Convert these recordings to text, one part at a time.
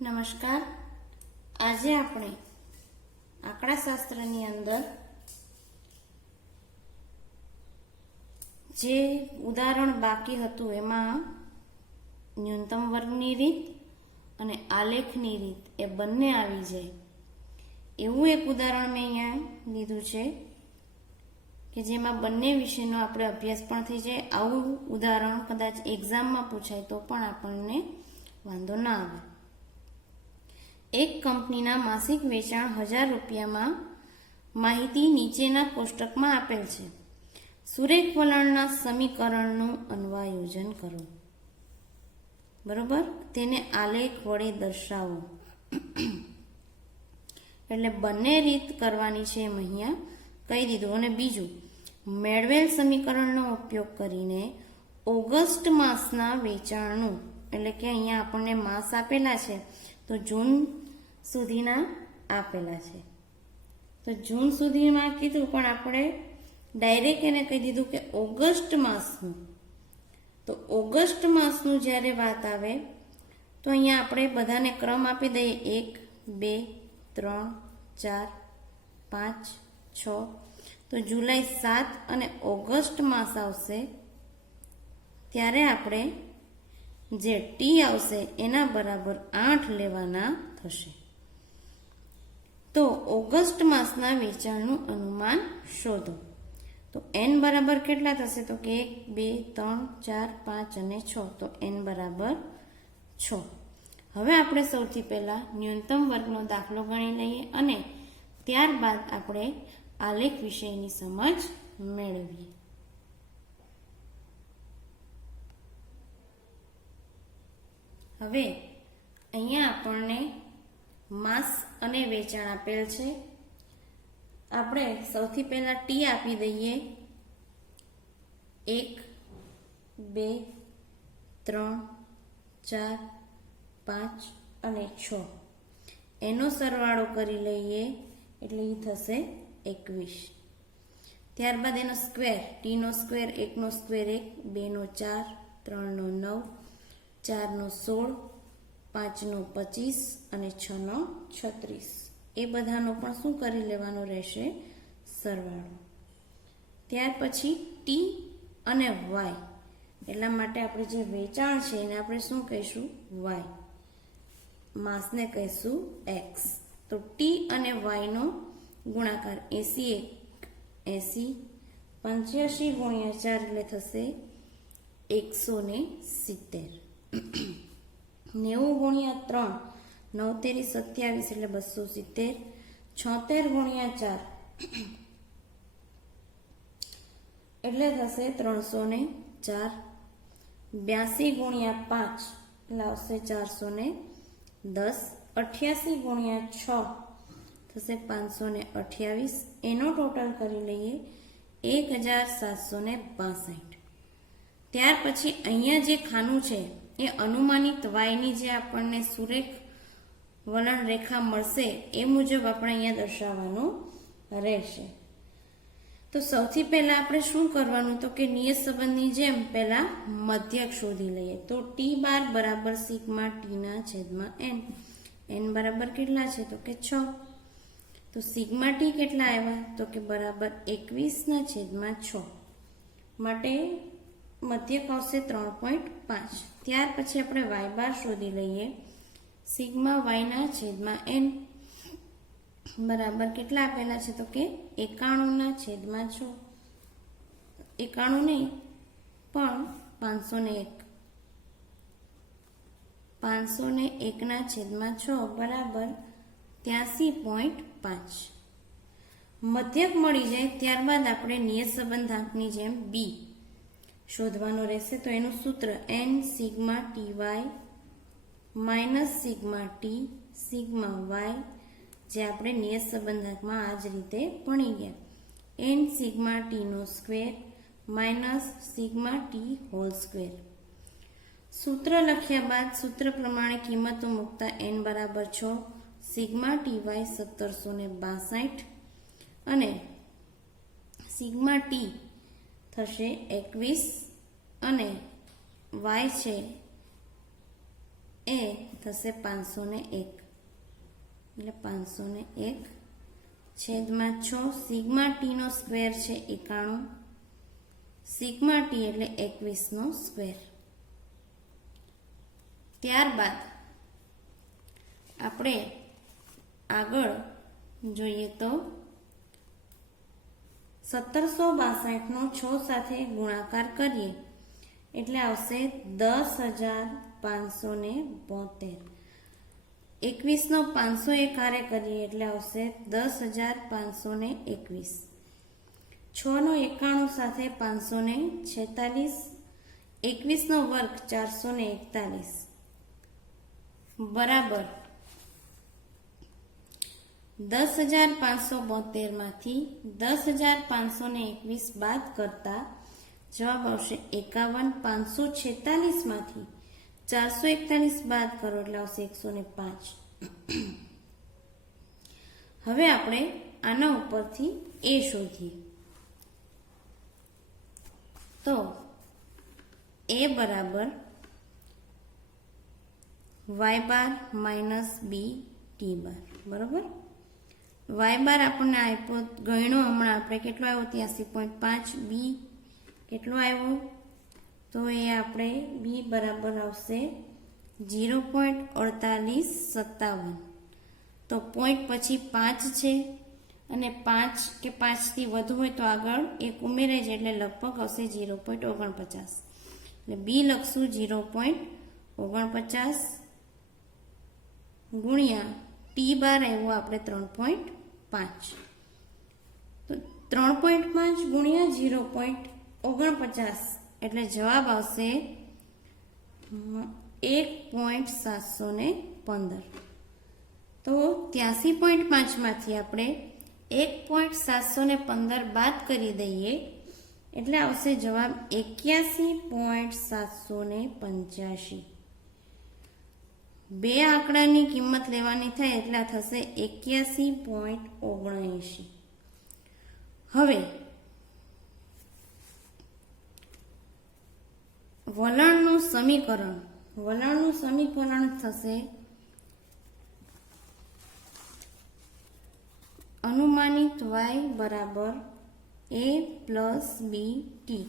નમસ્કાર. આજે આપણે આંકડાશાસ્ત્રની અંદર જે ઉદાહરણ બાકી હતું એમાં ન્યૂનતમ વર્ગની રીત અને આલેખની રીત એ બંને આવી જાય એવું એક ઉદાહરણ મેં અહીંયા લીધું છે કે જેમાં બંને વિષયનો આપણે અભ્યાસ પણ થઈ જાય. આવું ઉદાહરણ કદાચ એક્ઝામમાં પૂછાય તો પણ આપણને વાંધો ના આવે. એક કંપનીના માસિક વેચાણ 1000 રૂપિયામાં માહિતી નીચેના કોષ્ટકમાં આપેલ છે. સુરેખ વલણના સમીકરણનું અન્વયોજન કરો. બરોબર, તેને આલેખ વડે દર્શાવો. એટલે બંને રીત કરવાની છે એમ અહીંયા કહી દીધું. અને બીજું, મેળવેલ સમીકરણનો ઉપયોગ કરીને ઓગસ્ટ માસના વેચાણનું, એટલે કે અહીંયા આપણને માસ આપેલા છે તો જૂન સુધીના આપેલા છે, તો જૂન સુધીમાં કીધું પણ આપણે ડાયરેક્ટ એને કહી દીધું કે ઓગસ્ટ માસનું. તો ઓગસ્ટ માસનું જ્યારે વાત આવે તો અહીંયા આપણે બધાને ક્રમ આપી દઈએ 1 2 3 4 5 6. તો જુલાઈ 7 અને ઓગસ્ટ માસ આવશે ત્યારે આપણે જે ટી આવશે એના બરાબર 8 લેવાના થશે. તો ઓગસ્ટ માસના વેચાણનું અનુમાન શોધો. તો n બરાબર કેટલા થશે? તો કે 1 2 3 4 5 અને 6. તો n બરાબર 6. હવે આપણે સૌથી પહેલા ન્યૂનતમ વર્ગનો દાખલો ગણી લઈએ અને ત્યારબાદ આપણે આલેખ વિષયની સમજ મેળવીએ. હવે અહીંયા આપણને માસ અને વેચાણ આપેલ છે. આપણે સૌથી પહેલા ટી આપી દઈએ 1 2 3 4 5 અને 6. એનો સરવાળો કરી લઈએ એટલે એ થશે 21. ત્યારબાદ એનો સ્ક્વેર, ટી નો સ્ક્વેર, 1 નો સ્ક્વેર 1, 2 નો 4, 3 નો 9, 4 નો 16, 5 નો 25 અને 6 નો 36. એ બધાનો પણ શું કરી લેવાનો રહેશે? સરવાળો. ત્યાર પછી ટી અને વાય, એટલા માટે આપણે જે વેચાણ છે એને આપણે શું કહીશું? વાય. માસને કહીશું એક્સ. તો ટી અને વાયનો ગુણાકાર 80 85 ગુણ્યા 4 એટલે થશે 170. 90 ગુણ્યા 3 9 તેરી 27 એટલે 270. 76 ગુણ્યા 4 એટલે થશે 304. 82 ગુણ્યા 5 એટલે આવશે 410. 88 ગુણ્યા 6 થશે 528. એનો ટોટલ કરી લઈએ 1762. ત્યાર પછી અહીંયા જે ખાનું છે એ અનુમાનિત વાયની જે આપણને સુરેખ વલણ રેખા મળશે એ મુજબ આપણે અહીંયા દર્શાવવાનું રહેશે. તો સૌથી પહેલા આપણે શું કરવાનું? તો કે નિયત સંબંધની જેમ પહેલા મધ્યક શોધી લઈએ. તો ટી બાર બરાબર સિગ્મા ટી ના છેદમાં n. n બરાબર કેટલા છે? તો કે 6. તો સિગ્મા ટી કેટલા આવ્યા? તો કે બરાબર 21 ના છેદમાં 6. માટે મધ્યક આવશે 3.5. ત્યાર પછી આપણે વાય બાર શોધી લઈએ. સિગ્મા વાય ના છેદમાં n બરાબર કેટલા આપેલા છે? તો કે 91 ના છેદમાં 6. 91 નહીં પણ 501. 501 ના છેદમાં 6 બરાબર 83.5. મધ્યક મળી જાય ત્યારબાદ આપણે નિયત સંબંધાંકની જેમ બી શોધવાનો રહેશે. તો એનું સૂત્ર n sigma t y minus sigma t sigma y, જે આપણે નિયત સંબંધાંકમાં આ જ રીતે ભણી ગયા. n સિગ્મા ટી નો square minus sigma T whole square. સૂત્ર લખ્યા બાદ સૂત્ર પ્રમાણે કિંમતો મૂકતા n બરાબર 6, સિગ્મા ટી વાય 1762 અને સિગ્મા ટી થશે 21 અને વાય છે એ થશે 501 એટલે 501 છેદમાં 6 સિગ્મા ટી નો સ્ક્વેર છે 91 સિગ્મા ટી એટલે 21 નો સ્ક્વેર। ત્યારબાદ આપણે આગળ જોઈએ તો 1762 નો 6 સાથે ગુણાકાર કરીએ એટલે આવશે 10,572। 21 નો 501 હારે કરીએ એટલે આવશે 10,521। 6 નો 91 સાથે 546, 21 નો વર્ગ 441 બરાબર 10,572 માંથી 10,521 બાદ કરતા જવાબ આવશે 51,546 માંથી 441 બાદ કરો એટલે આવશે 105। હવે આપણે આના ઉપરથી એ શોધીએ તો એ બરાબર y બાર માઇનસ બી ટી બાર બરાબર। y બાર આપણને આપ્યો ગણ્યો હમણાં આપણે કેટલો આવ્યો 83.5 બી કેટલો આવ્યો તો એ આપણે બી બરાબર આવશે 0.4857 તો પોઈન્ટ પછી 5 છે અને 5 કે 5 થી વધુ હોય તો આગળ એક ઉમેરાય છે એટલે લગભગ આવશે 0.49 એટલે બી લખશું 0.49 ગુણ્યા ટી બાર આવ્યો આપણે 3.5 તો 3.5 ગુણ્યા 0.49 એટલે જવાબ આવશે 1.715 તો 83.5 માંથી આપણે 1.715 બાદ કરી દઈએ એટલે આવશે જવાબ 81.785। બે આંકડાની કિંમત લેવાની થાય એટલે થશે 81.79। હવે વલણનું સમીકરણ થશે અનુમાનિત y બરાબર a પ્લસ બી ટી।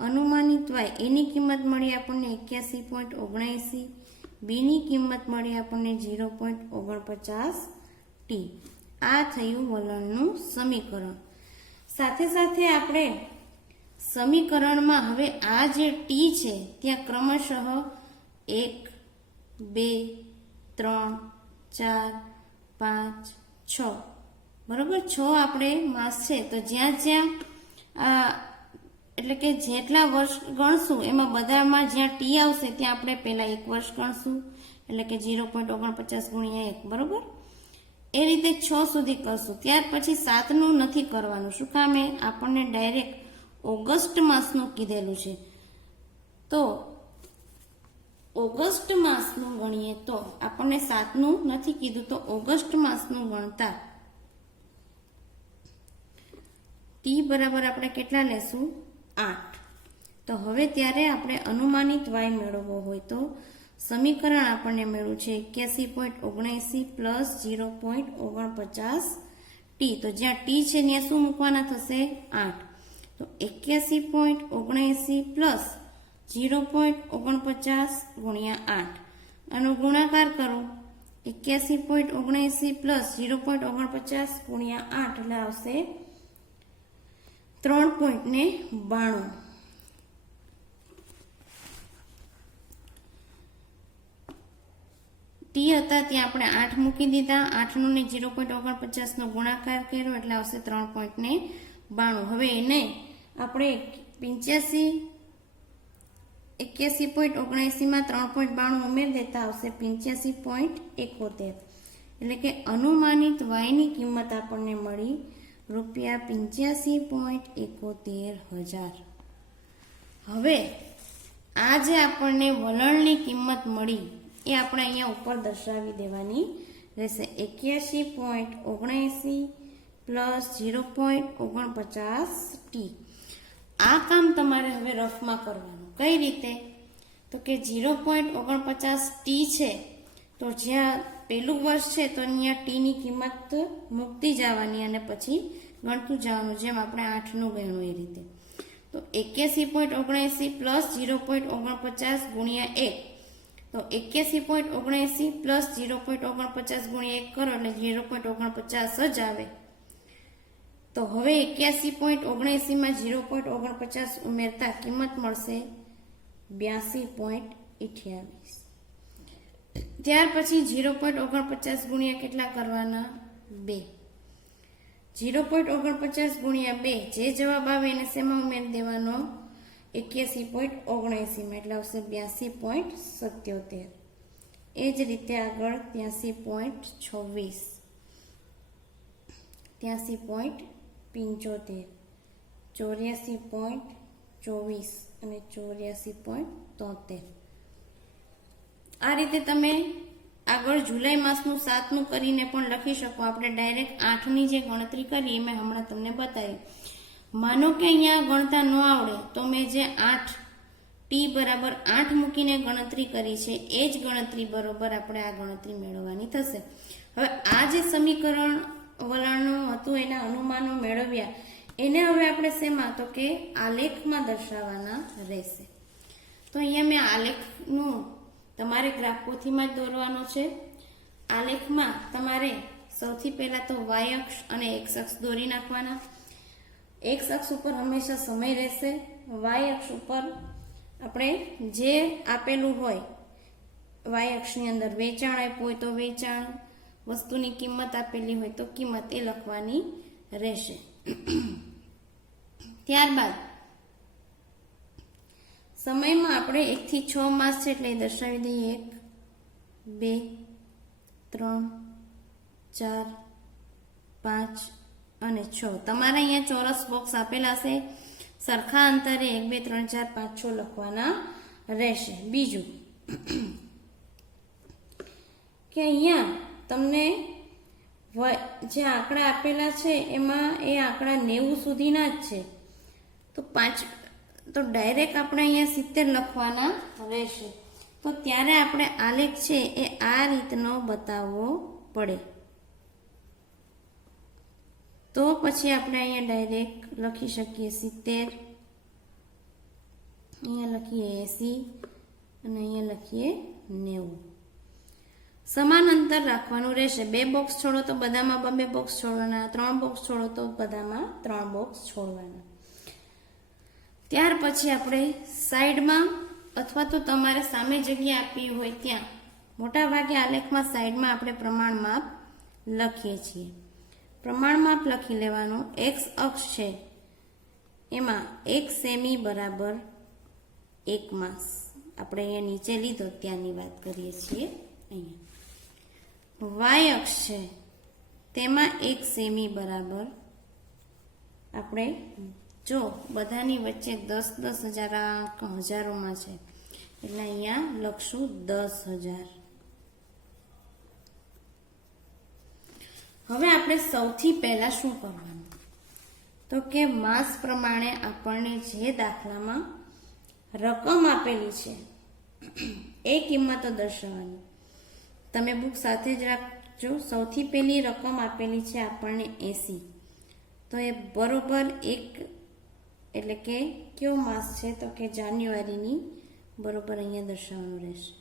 અનુમાનિત y એની કિંમત મળી આપણને 81.79, બીની કિંમત મળી આપણને 0.49 ટી। આ થયું વલણનું સમીકરણ। સાથે સાથે આપણે સમીકરણમાં હવે આ જે ટી છે ત્યાં ક્રમશઃ 1, 2, 3, 4, 5, 6 બરોબર 6 આપણે માસ છે તો જ્યાં જ્યાં એટલે કે જેટલા વર્ષ ગણશું એમાં બધામાં જ્યાં ટી આવશે ત્યાં આપણે પહેલા 1 વર્ષ ગણશું એટલે કે 0.49 ગુણ્યા 1 બરોબર એ રીતે 6 સુધી કરશું। ત્યાર પછી 7 નું નથી કરવાનું શું કામે આપણને ડાયરેક્ટ ઓગસ્ટ માસનું કીધેલું છે તો ઓગસ્ટ માસનું ગણીએ તો આપણને 7 નું નથી કીધું તો ઓગસ્ટ માસનું ગણતા ટી બરાબર આપણે કેટલા લેશું 8। તો હવે ત્યારે આપણે અનુમાનિત y મેળવવો હોય તો સમીકરણ આપણને મેળવ્યું છે 81.79 પ્લસ 0.49 ટી તો જ્યાં ટી છે ત્યાં શું મૂકવાના થશે 8 તો 81.79 પ્લસ 0.49 ગુણ્યા 8 આનો ગુણાકાર કરો 81.79 પ્લસ 0.49 ગુણ્યા 8 એટલે આવશે 3.92। ટી હતા ત્યાં આપણે 8 મૂકી દીધા 8 નો ને 0.49 નો ગુણાકાર કર્યો એટલે આવશે 3.92। હવે એને આપણે 81.79 માં 3.92 ઉમેરી દેતા આવશે 85.71 એટલે કે અનુમાનિત y ની કિંમત આપણને મળી ₹85.71,000। હવે આ જે આપણને વલણની કિંમત મળી એ આપણે અહીંયા ઉપર દર્શાવી દેવાની રહેશે 81.79 પ્લસ 0.49 ટી। આ કામ તમારે હવે રફમાં કરવાનું કઈ રીતે તો કે 0.49 ટી છે, તો જ્યાં પહેલું વર્ષ છે તો અહીંયા ટીની કિંમત મૂકતી જવાની અને પછી ગણતું જવાનું, જેમ આપણે 8નું ગણ્યું એ રીતે. તો 81.79 પ્લસ 0.49 ગુણ્યા 1, તો 81.79 પ્લસ 0.49 ગુણ્યા 1 કરો એટલે 0.49 જ આવે. તો હવે 81.79 માં 0.49 ઉમેરતા કિંમત મળશે 82.28. ત્યાર પછી 0.49 ગુણ્યા કેટલા કરવાના? 2. 0.49 ગુણ્યા 2, જે જવાબ આવે એને શેમાં ઉમેરી દેવાનો? 81.79 માં, એટલે આવશે 82.77. એ જ રીતે આગળ 83.26, 83.75, 84.24 અને 84.73. આ રીતે તમે આગળ જુલાઈ માસનું 7નું કરીને પણ લખી શકો. આપણે ડાયરેક્ટ 8ની જે ગણતરી કરી મેં હમણાં તમને બતાવી. માનો કે અહીંયા ગણતા ન આવડે તો મેં જે 8 ટી બરાબર 8 મૂકીને ગણતરી કરી છે એ જ ગણતરી બરોબર આપણે આ ગણતરી મેળવવાની થશે. હવે આ જે સમીકરણ વલણનું હતું એના અનુમાનો મેળવ્યા એને હવે આપણે શેમાં? તો કે આલેખમાં દર્શાવવાના રહેશે. તો અહીંયા મેં આલેખનું તમારે ગ્રાફપોથીમાં જ દોરવાનો છે. આલેખમાં તમારે સૌથી પહેલા તો વાય અક્ષ અને એક્સ અક્ષ દોરી નાખવાના. એક્સ અક્ષ ઉપર હંમેશા સમય રહેશે, વાય અક્ષ ઉપર આપણે જે આપેલું હોય, વાય અક્ષની અંદર વેચાણ આપ્યું હોય તો વેચાણ, વસ્તુની કિંમત આપેલી હોય તો કિંમત એ લખવાની રહેશે. ત્યારબાદ સમયમાં આપણે 1 થી 6 માસ છે એટલે દર્શાવી દઈએ. 1, 2, 3, 4, 5 અને 6. તમારે અહીંયા ચોરસ બોક્સ આપેલા છે, સરખા અંતરે 1, 2, 3, 4, 5, 6 લખવાના રહેશે. બીજું કે અહીંયા તમને જે આંકડા આપેલા છે એમાં એ આંકડા 90 સુધીના જ છે, તો ડાયરેક્ટ આપણે અહીંયા 70 લખવાના રહેશે. તો ત્યારે આપણે આલેખ છે એ આ રીતનો બતાવવો પડે. તો પછી આપણે અહીંયા ડાયરેક્ટ લખી શકીએ 70, અહીંયા લખીએ 80 અને અહીંયા લખીએ 90. સમાન અંતર રાખવાનું રહેશે. 2 બોક્સ છોડો તો બધામાં 2 બોક્સ છોડવાના, 3 બોક્સ છોડો તો બધામાં 3 બોક્સ છોડવાના. ત્યાર પછી આપણે સાઈડમાં અથવા તો તમારે સામે જગ્યા આપી હોય ત્યાં, મોટા ભાગે આલેખમાં સાઈડમાં આપણે પ્રમાણ માપ લખીએ છીએ. પ્રમાણ માપ લખી લેવાનું. એક્સ અક્ષ છે એમાં 1 સેમી બરાબર 1 માસ. આપણે અહીંયા નીચે લીધો ત્યાંની વાત કરીએ છીએ. અહીંયા વાય અક્ષ છે તેમાં 1 સેમી બરાબર, આપણે જો બધાની વચ્ચે 10,000 હજારોમાં છે એટલે અહીંયા લખશું 10,000. હવે આપણે સૌથી પહેલા શું કરવાનું? તો કે માસ પ્રમાણે આપણને જે દાખલામાં રકમ આપેલી છે એ કિંમતો દર્શાવવાની. તમે બુક સાથે જ રાખજો. સૌથી પહેલી રકમ આપેલી છે આપણને 80, તો એ બરોબર 1 એટલે કે કયો માસ છે? તો કે જાન્યુઆરીની બરોબર અહીંયા દર્શાવવાનું રહેશે.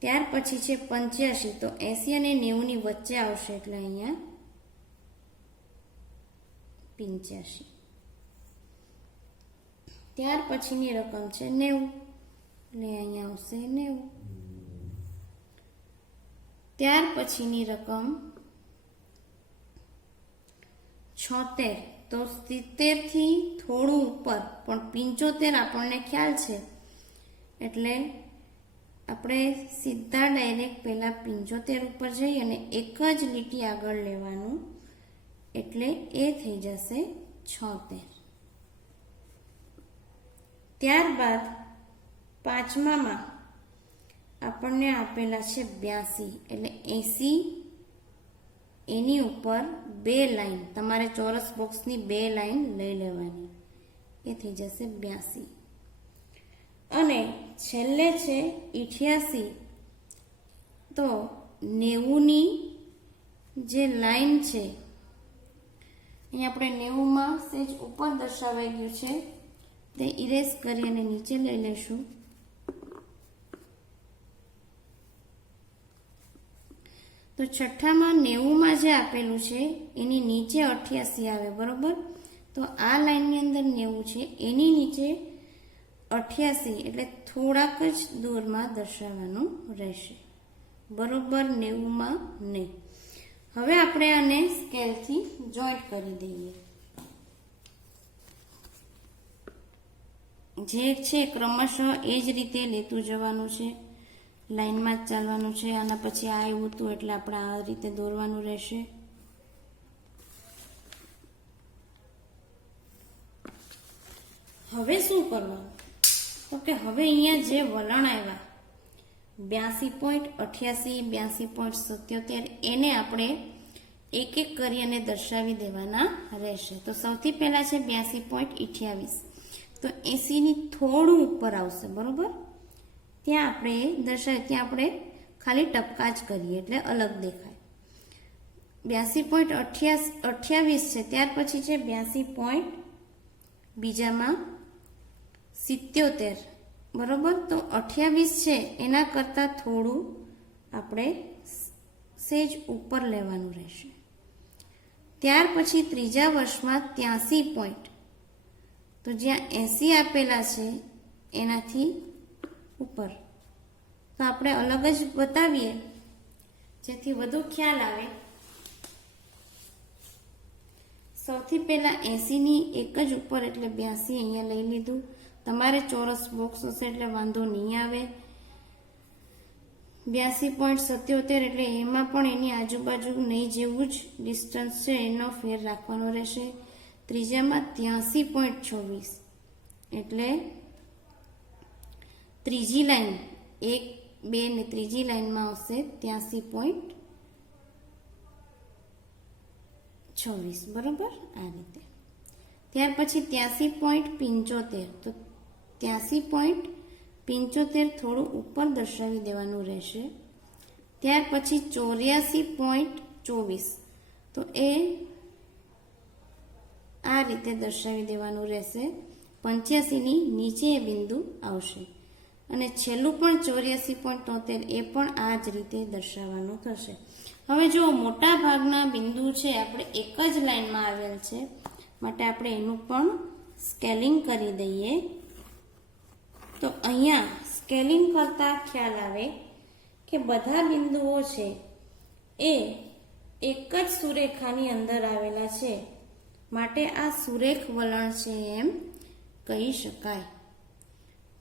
ત્યાર પછી છે 85, તો 80 અને 90 ની વચ્ચે આવશે એટલે અહીંયા 85. ત્યાર પછીની રકમ છે 90 એટલે અહીંયા આવશે 90. ત્યાર પછીની રકમ 76, તો 70 થી થોડું ઉપર પણ 75 આપણને ખ્યાલ છે એટલે આપણે સીધા ડાયરેક્ટ પહેલા 75 ઉપર જઈ અને એક જ લીટી આગળ લેવાનું એટલે એ થઈ જશે 76. ત્યારબાદ પાંચમામાં આપણને આપેલા છે 82 એટલે 80, એની ઉપર 2 લાઈન, તમારે ચોરસ બોક્સની 2 લાઈન લઈ લેવાની, એ થઈ જશે 82. અને છેલ્લે છે 88, તો 90ની જે લાઈન છે અહીં આપણે 90માં સેજ ઉપર દર્શાવાઈ ગયું છે તે ઇરેઝ કરી અને નીચે લઈ લેશું. તો છઠ્ઠામાં 90માં જે આપેલું છે એની નીચે 88 આવે, બરોબર. તો આ લાઈનની અંદર 90 છે, એની નીચે 88 એટલે થોડાક જ દૂરમાં દર્શાવવાનું રહેશે, બરોબર. 90માં નહીં. હવે આપણે આને સ્કેલથી જોઈન્ટ કરી દઈએ. જે છે ક્રમશઃ એ જ રીતે લેતું જવાનું છે, લાઈનમાં જ ચાલવાનું છે. આના પછી આ આવ્યું હતું એટલે આપણે આ રીતે દોરવાનું રહેશે. હવે શું કરવાનું? તો કે હવે અહીંયા જે વલણ આવ્યા 82.88, 82.77 એને આપણે એક એક કરી અને દર્શાવી દેવાના રહેશે. તો સૌથી પહેલા છે 82.28, તો 80ની થોડું ઉપર આવશે, બરોબર. ત્યાં આપણે દર્શાવીએ, ત્યાં આપણે ખાલી ટપકા જ કરીએ એટલે અલગ દેખાય. 82.28 છે, ત્યાર પછી છે 82. બીજામાં 77, બરોબર. તો 28 છે એના કરતાં થોડું આપણે સેજ ઉપર લેવાનું રહેશે. ત્યાર પછી ત્રીજા વર્ષમાં 83 તો જ્યાં 80 આપેલા છે એનાથી ઉપર. તો આપણે અલગ જ બતાવીએ જેથી વધુ ખ્યાલ આવે. સૌથી પહેલા 80ની એક જ ઉપર એટલે 82 અહીંયા લઈ લીધું. તમારે ચોરસ બોક્સ હશે એટલે વાંધો નહીં આવે. 82.77 એટલે એમાં પણ એની આજુબાજુ નહીં જેવું જ ડિસ્ટન્સ છે એનો ફેર રાખવાનો રહેશે. ત્રીજામાં 83.26 એટલે ત્રીજી લાઈન 1, 2 ને ત્રીજી લાઈનમાં આવશે 83.26, બરોબર. આ રીતે. ત્યાર પછી 83.75, તો 83.75 થોડું ઉપર દર્શાવી દેવાનું રહેશે. ત્યાર પછી 84.24, તો એ આ રીતે દર્શાવી દેવાનું રહેશે. 85ની નીચે એ બિંદુ આવશે. અને છેલ્લું પણ 84.73 એ પણ આ જ રીતે દર્શાવવાનું થશે. હવે જો મોટા ભાગના બિંદુ છે આપણે એક જ લાઈનમાં આવેલ છે માટે આપણે એનું પણ સ્કેલિંગ કરી દઈએ. તો અહીંયા સ્કેલિંગ કરતા ખ્યાલ આવે કે બધા બિંદુઓ છે એ એક જ સુરેખાની અંદર આવેલા છે માટે આ સુરેખ વલણ છે એમ કહી શકાય.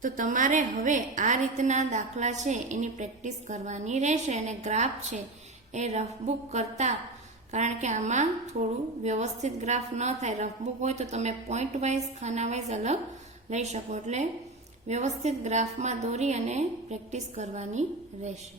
તો તમારે હવે આ રીતના દાખલા છે એની પ્રેક્ટિસ કરવાની રહેશે. અને ગ્રાફ છે એ રફબુક કરતા, કારણ કે આમાં થોડું વ્યવસ્થિત ગ્રાફ ન થાય. રફબુક હોય તો તમે પોઈન્ટ વાઇઝ, ખાના વાઇઝ અલગ લઈ શકો, એટલે વ્યવસ્થિત ગ્રાફમાં દોરી અને પ્રેક્ટિસ કરવાની રહેશે.